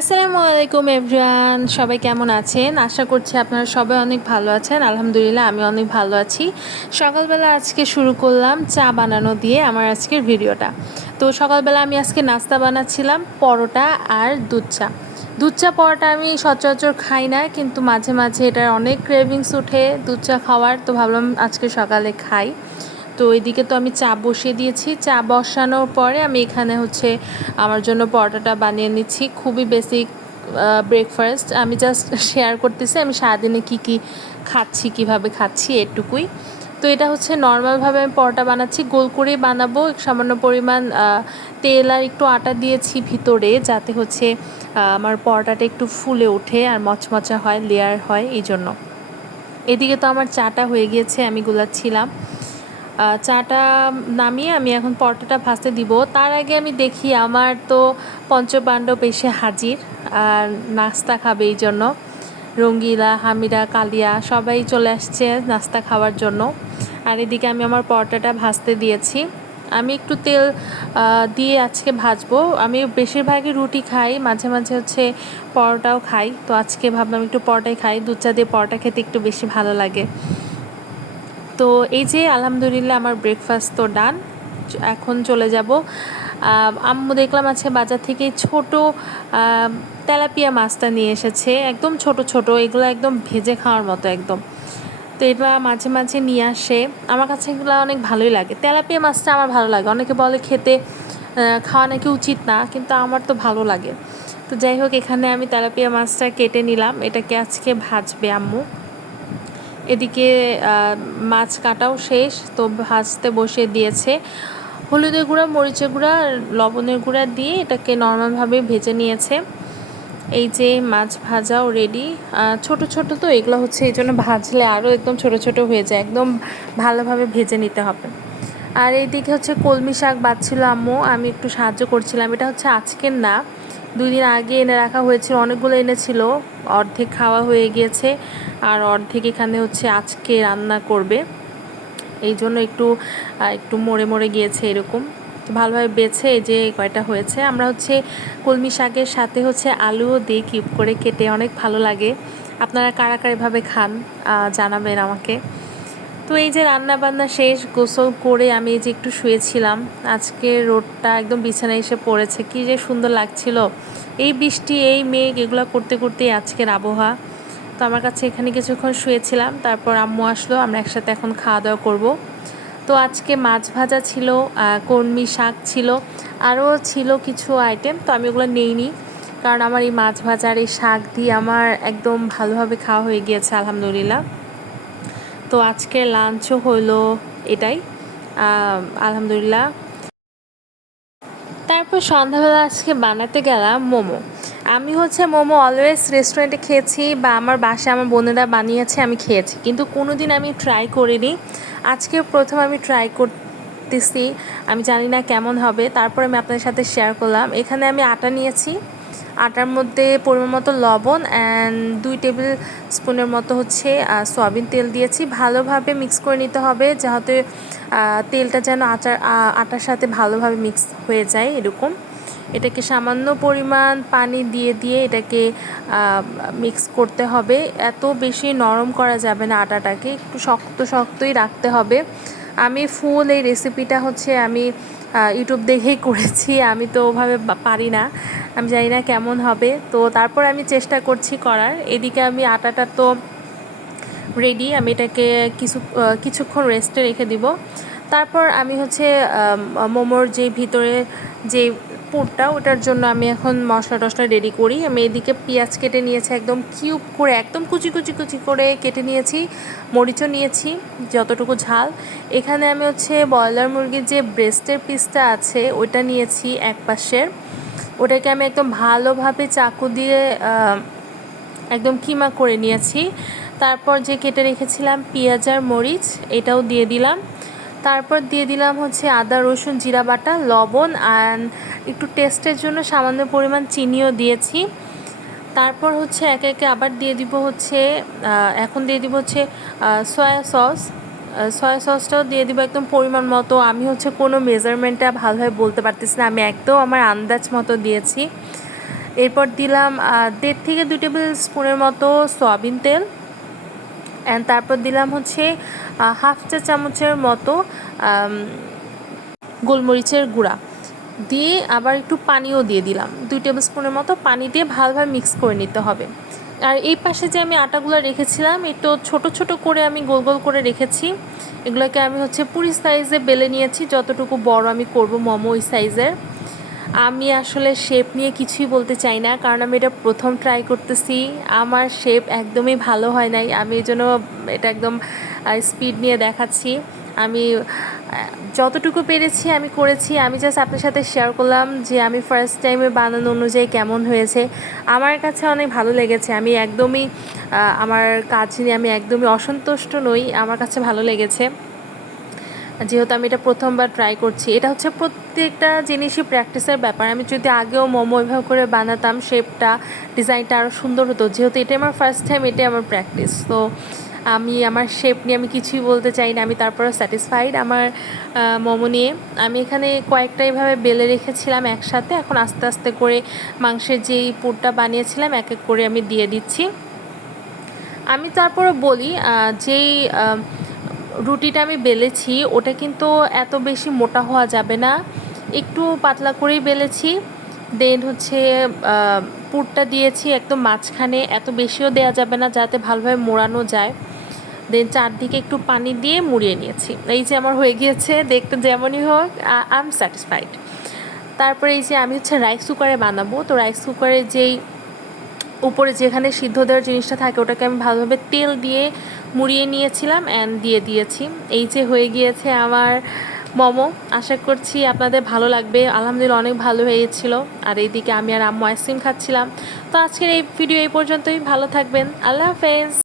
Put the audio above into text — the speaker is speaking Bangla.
আসসালামু আলাইকুম এভরিওয়ান সবাই কেমন আছেন? আশা করছি আপনারা সবাই অনেক ভালো আছেন। আলহামদুলিল্লাহ, আমি অনেক ভালো আছি। সকালবেলা আজকে শুরু করলাম চা বানানো দিয়ে আমার আজকের ভিডিওটা। তো সকালবেলা আমি আজকে নাস্তা বানাচ্ছিলাম, পরোটা আর দুধ চা। দুধ চা, পরোটা আমি সচরাচর খাই না, কিন্তু মাঝে মাঝে এটার অনেক ক্রেভিংস উঠে দুধ চা খাওয়ার। তো ভাবলাম আজকে সকালে খাই। তো এদিকে তো আমি চা বসিয়ে দিয়েছি। চা বসানোর পরে আমি এখানে হচ্ছে আমার জন্য পরোটাটা বানিয়ে নিচ্ছি। খুবই বেসিক ব্রেকফাস্ট আমি জাস্ট শেয়ার করতেছি আমি সারাদিনে কী কী খাচ্ছি, কীভাবে খাচ্ছি এটুকুই। তো এটা হচ্ছে নর্মালভাবে আমি পরোটা বানাচ্ছি। গোল করেই বানাবো। সামান্য পরিমাণ তেল আর একটু আটা দিয়েছি ভিতরে যাতে হচ্ছে আমার পরোটাটা একটু ফুলে ওঠে আর মচমচা হয় লেয়ার হয় এই জন্য এদিকে তো আমার চাটা হয়ে গিয়েছে, আমি গুলাচ্ছিলাম। চাটা নামিয়ে আমি এখন পরোটাটা ভাজতে দিব। তার আগে আমি দেখি আমার তো পঞ্চপাণ্ডব এসে হাজির আর নাস্তা খাবে এই জন্য। রঙ্গিলা, হামিরা, কালিয়া সবাই চলে আসছে নাস্তা খাওয়ার জন্য। আর এদিকে আমি আমার পরোটাটা ভাজতে দিয়েছি। আমি একটু তেল দিয়ে আজকে ভাজবো। আমি বেশিরভাগই রুটি খাই, মাঝে মাঝে হচ্ছে পরোটাও খাই। তো আজকে ভাবলাম একটু পরোটাই খাই, দুধ চা দিয়ে পরোটা খেতে একটু বেশি ভালো লাগে। তো এই যে আলহামদুলিল্লাহ আমার ব্রেকফাস্ট তো ডান এখন চলে যাব। আম্মু দেখলাম আছে বাজার থেকে ছোট তেলাপিয়া মাছটা নিয়ে এসেছে, একদম ছোট ছোট, এগুলো একদম ভেজে খাওয়ার মতো একদম। তো এটা মাঝে মাঝে নিয়ে আসে, আমার কাছে এগুলো অনেক ভালোই লাগে। তেলাপিয়া মাছটা আমার ভালো লাগে, অনেকে বলে খেতে খাওয়া নাকি উচিত না, কিন্তু আমার তো ভালো লাগে। তো যাই হোক, এখানে আমি তেলাপিয়া মাছটা কেটে নিলাম, এটাকে আজকে ভাজবে আম্মু। এদিকে মাছ কাটাও শেষ তো ভাজতে বসে দিয়েছে। হলুদের গুঁড়া, মরিচের গুঁড়া, লবণের গুঁড়া দিয়ে এটাকে নর্মালভাবে ভেজে নিয়েছে। এই যে মাছ ভাজাও রেডি ছোট ছোট তো, এগুলো হচ্ছে এই জন্য ভাজলে আরও একদম ছোট ছোট হয়ে যায়। একদম ভালোভাবে ভেজে নিতে হবে। আর এইদিকে হচ্ছে কলমি শাক বাচ্ছিল আম্মু, আমি একটু সাহায্য করছিলাম। এটা হচ্ছে আজকের না, দুই দিন আগে এনে রাখা হয়েছিল, অনেকগুলো এনেছিল। অর্ধেক খাওয়া হয়ে গিয়েছে আর অর্ধেক এখানে হচ্ছে আজকে রান্না করবে। এই জন্য একটু একটু মরে মরে গিয়েছে এরকম। ভালোভাবে বেছে যে কয়টা হয়েছে, আমরা হচ্ছে কলমি শাকের সাথে হচ্ছে আলুও দিই কিউব করে কেটে অনেক ভালো লাগে। আপনারা কারা কারাভাবে খান জানাবেন আমাকে। তো এই যে রান্না বান্না শেষ, গোসল করে আমি এই যে একটু শুয়েছিলাম। আজকে রোডটা একদম বিছানায় এসে পড়েছে, কি যে সুন্দর লাগছিল। এই বৃষ্টি, এই মেঘ, এগুলো করতে করতেই আজকের আবহাওয়া। তো আমার কাছে এখানে কিছুক্ষণ শুয়েছিলাম, তারপর আম্মু আসলো, আমরা একসাথে এখন খাওয়া দাওয়া করব। তো আজকে মাছ ভাজা ছিল কর্মি শাক ছিল, আরও ছিল কিছু আইটেম তো আমি ওগুলো নেইনি। কারণ আমার এই মাছ ভাজার এই শাক দিয়ে আমার একদম ভালোভাবে খাওয়া হয়ে গিয়েছে, আলহামদুলিল্লাহ। তো আজকে লাঞ্চও হলো এটাই। আলহামদুলিল্লাহ। তারপর সন্ধ্যাবেলা আজকে বানাতে গেলাম মোমো। আমি হচ্ছে মোমো অলওয়েজ রেস্টুরেন্টে খেয়েছি বা আমার বাসায় আমার বোনেরা বানিয়েছে, আমি খেয়েছি। কিন্তু কোনো দিন আমি ট্রাই করিনি। আজকে প্রথম আমি ট্রাই করতেছি। আমি জানি না কেমন হবে। তারপর আমি আপনাদের সাথে শেয়ার করলাম। এখানে আমি আটা নিয়েছি। আটার মধ্যে পরিমাণ মতো লবণ অ্যান্ড দুই টেবিল স্পুনের মতো হচ্ছে সয়াবিন তেল দিয়েছি। ভালোভাবে মিক্স করে নিতে হবে যাতে তেলটা যেন আটার আটার সাথে ভালোভাবে মিক্স হয়ে যায় এরকম। এটাকে সামান্য পরিমাণ পানি দিয়ে দিয়ে এটাকে মিক্স করতে হবে। এত বেশি নরম করা যাবে না আটাটাকে, একটু শক্ত, শক্তই রাখতে হবে। আমি ফুল এই রেসিপিটা হচ্ছে আমি ইউটিউব দেখেই করেছি। আমি তো ওভাবে পারি না। আমি জানি না কেমন হবে। তো তারপর আমি চেষ্টা করছি করার। এদিকে আমি আটাটা তো রেডি আমি এটাকে কিছু কিছুক্ষণ রেস্টে রেখে দিব। তারপর আমি হচ্ছে মোমোর যে ভিতরে যে পুরটা, ওটার জন্য আমি এখন মশলা টশলা রেডি করি। আমি এদিকে পেঁয়াজ কেটে নিয়েছি, একদম কিউব করে, একদম কুচি কুচি কুচি করে কেটে নিয়েছি। মরিচও নিয়েছি, যতটুকু ঝাল। এখানে আমি হচ্ছে ব্রয়লার মুরগির যে ব্রেস্টের পিসটা আছে, ওইটা নিয়েছি এক পাশের। ওটাকে আমি একদম ভালোভাবে চাকু দিয়ে একদম কিমা করে নিয়েছি। তারপর যে কেটে রেখেছিলাম পেঁয়াজ আর মরিচ, এটাও দিয়ে দিলাম। তারপর দিয়ে দিলাম হচ্ছে আদা, রসুন, জিরা বাটা, লবণ আর একটু টেস্টের জন্য সামান্য পরিমাণ চিনিও দিয়েছি। তারপর হচ্ছে একে একে আবার দিয়ে দিব হচ্ছে এখন দিয়ে দিব হচ্ছে সয়া সস সয়া সসটাও দিয়ে দিব একদম পরিমাণ মতো। আমি হচ্ছে কোনো মেজারমেন্টটা ভালোভাবে বলতে পারতেছি না। আমি একদম আমার আন্দাজ মতো দিয়েছি। এরপর দিলাম দেড় থেকে দুই টেবিল স্পুনের মতো সয়াবিন তেল। অ্যান্ড তারপর দিলাম হচ্ছে হাফ চা চামচের মতো গোলমরিচের গুঁড়া। দিয়ে আবার একটু পানিও দিয়ে দিলাম। দুই টেবিল স্পুনের মতো পানি দিয়ে ভালোভাবে মিক্স করে নিতে হবে। আর এই পাশে যে আমি আটাগুলো রেখেছিলাম একটু ছোট ছোট করে আমি গোল গোল করে রেখেছি। এগুলোকে আমি হচ্ছে পুরি সাইজে বেলে নিয়েছি, যতটুকু বড় আমি করব মোমো ওই সাইজের আমি আসলে শেপ নিয়ে কিছুই বলতে চাই না, কারণ আমি এটা প্রথম ট্রাই করতেছি। আমার শেপ একদমই ভালো হয় নাই, আমি এই জন্য এটা একদম স্পিড নিয়ে দেখাচ্ছি। আমি যতটুকু পেরেছি আমি করেছি। আমি জাস্ট আপনার সাথে শেয়ার করলাম যে আমি ফার্স্ট টাইমে বানানো অনুযায়ী কেমন হয়েছে। আমার কাছে অনেক ভালো লেগেছে। আমি একদমই আমার কাজ নিয়ে আমি একদমই অসন্তুষ্ট নই। আমার কাছে ভালো লেগেছে। যেহেতু আমি এটা প্রথমবার ট্রাই করছি। এটা হচ্ছে প্রত্যেকটা জিনিসই প্র্যাকটিসের ব্যাপার। আমি যদি আগেও মোমো এভাবে করে বানাতাম শেপটা ডিজাইনটা আরও সুন্দর হতো। যেহেতু এটা আমার ফার্স্ট টাইম এটাই আমার প্র্যাকটিস তো আমি, আমার শেপ নিয়ে আমি কিছুই বলতে চাই না। আমি তারপরে স্যাটিসফাইড আমার মোমো নিয়ে। আমি এখানে কয়েকটা এভাবে বেলে রেখেছিলাম একসাথে। এখন আস্তে আস্তে করে মাংসের যেই পুরটা বানিয়েছিলাম, এক এক করে আমি দিয়ে দিচ্ছি। আমি তারপরে বলি যেই রুটিটা আমি বেলেছি, ওটা কিন্তু এত বেশি মোটা হওয়া যাবে না। একটু পাতলা করেই বেলেছি। দেন হচ্ছে পুরটা দিয়েছি একদম মাঝখানে। এত বেশিও দেওয়া যাবে না, যাতে ভালোভাবে মোড়ানো যায়। দেন চারদিকে একটু পানি দিয়ে মুড়িয়ে নিয়েছি। এই যে আমার হয়ে গিয়েছে, দেখতে যেমনই হোক আই এম স্যাটিসফাইড তারপরে এই যে আমি হচ্ছে রাইস কুকারে বানাবো, তো রাইস কুকারে যেই উপরে যেখানে সিদ্ধ দেওয়ার জিনিসটা থাকে, ওটাকে আমি ভালোভাবে তেল দিয়ে মুড়িয়ে নিয়েছিলাম অ্যান্ড দিয়ে দিয়েছি। এই যে হয়ে গিয়েছে আমার মোমো। আশা করছি আপনাদের ভালো লাগবে। আলহামদুলিল্লাহ অনেক ভালো হয়েছিল। আর এইদিকে আমি আর আম্মু আইসক্রিম খাচ্ছিলাম। তো আজকের এই ভিডিও এই পর্যন্তই। ভালো থাকবেন। আল্লাহ হাফেজ।